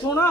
सोना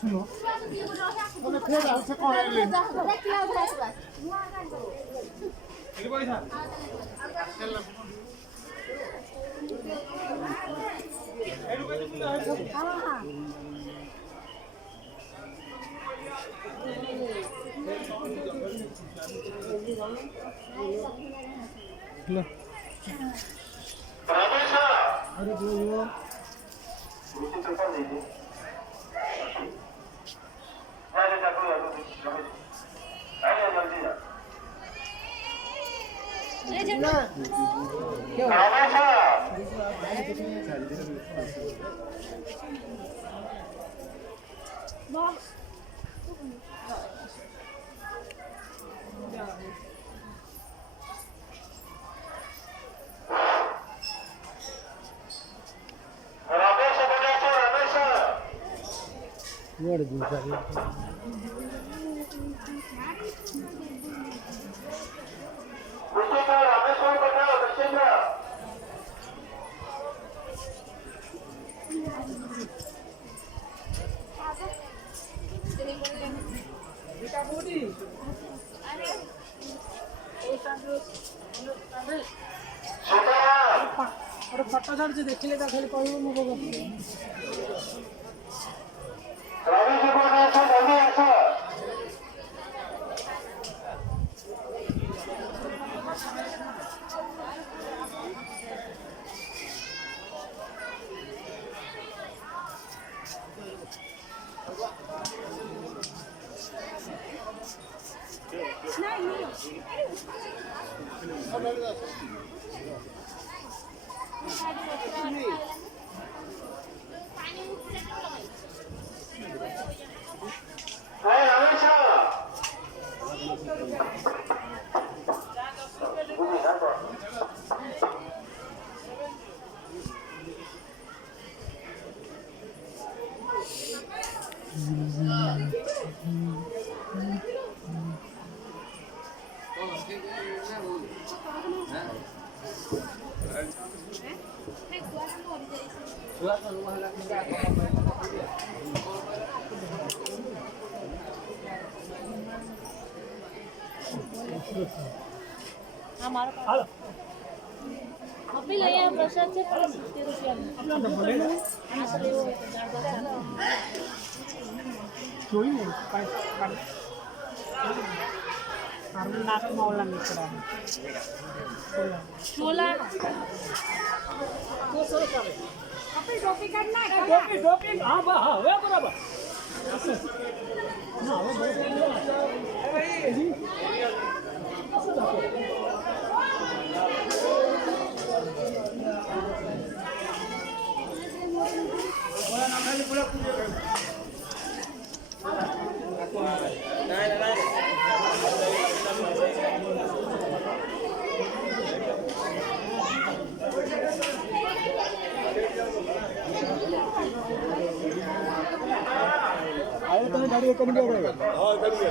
सुनो अरे बोलो और फटा झाड़ से देखले ता खाली कहू मु को रवि जी को आछो जल्दी आछो हमारा अभी ले आया प्रसाद से 70 रुपया में अपना बोले ना असली वो चोई नहीं पर हम नाक मौला निकला चोला 200 रुपया में अपनी टोपी करना है टोपी हां हां वे बराबर ना वो भाई जी गाड़ी कम दिया पड़ेगा हां करिए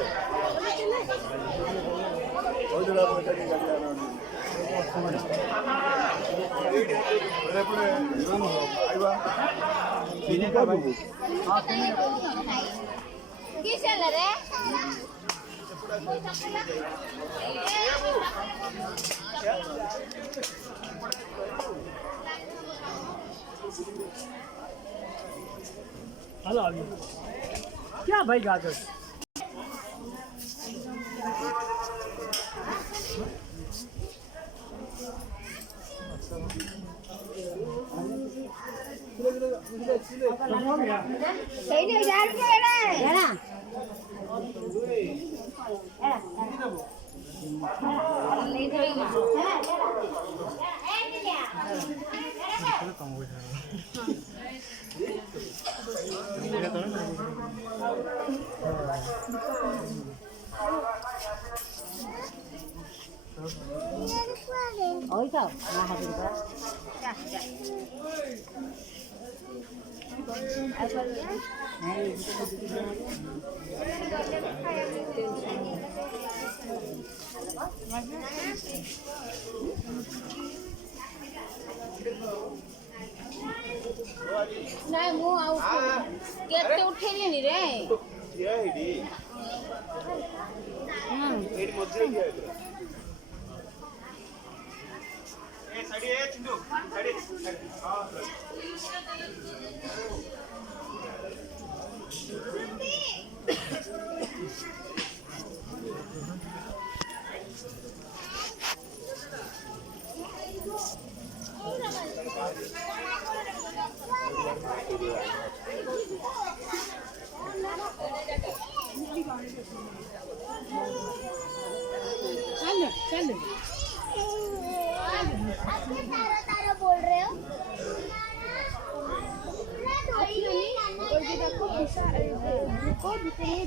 और जरा गाड़ी आना हेलो अभी क्या भाई गाजर ନାଇଁ ମୁଁ ଆଉ କେତେ ଉଠେଇଲିଣି ରେ ଠିଆ ହେଇଟି ଏଇଠି ମଝିରେ ଠିଆ ହେଇଥିଲା ଏ ସାଇଡ୍ ଏ ଚିଣ୍ଡୁ ସାଇଡ୍ ହଁ चल तारा बोल रहे हो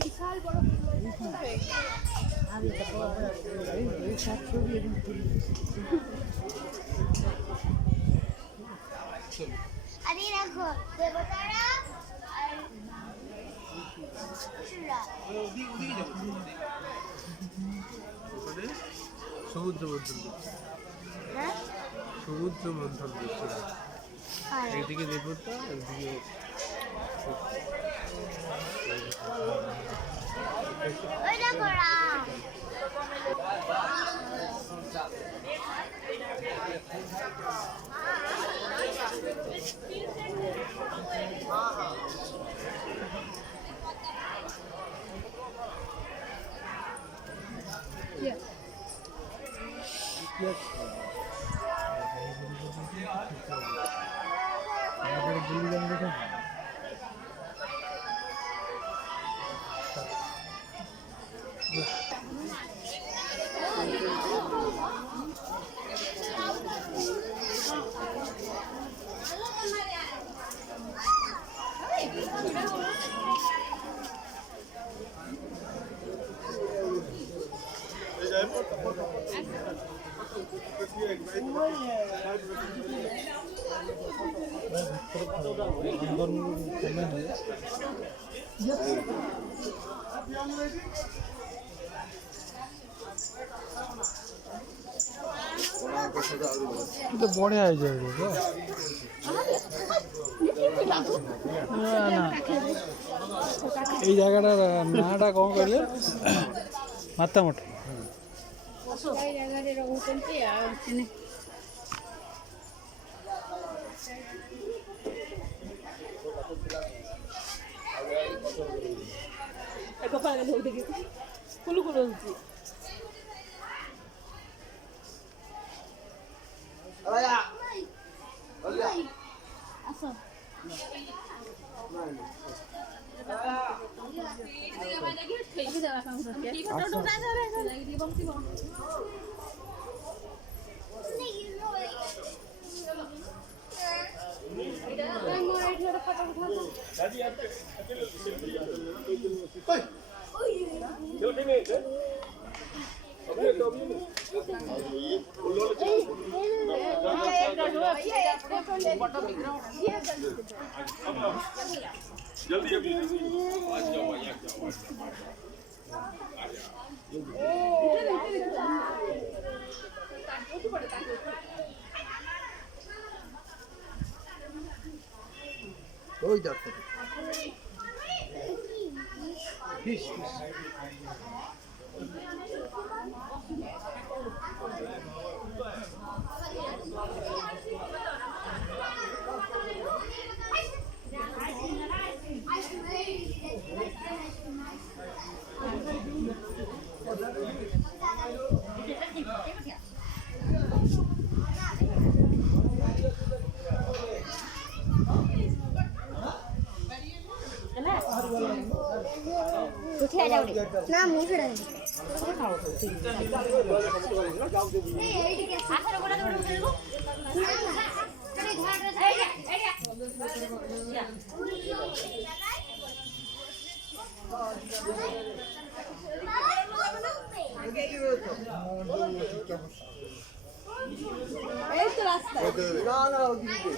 विशाल अरे रखो देवतारा সমুদ্র মন্থন সমুদ্র মন্থন করছিল একদিকে দেবতা একদিকে তো বড়িয়া হয়ে যাবে না না এই জায়গাটার নাটা কম কইলে মাথা মোটা এই জায়গাରେ ରହୁଛନ୍ତି ଆଉ ଏକ ପାଗଲ ହଉ ଦେଖି କୁଲୁ କୁଲୁ ହଉଛି ଆସ जल्दी ওই দেখো ফিশ ফিশ না মুখে এই তো রাস্তা না না ওদিকে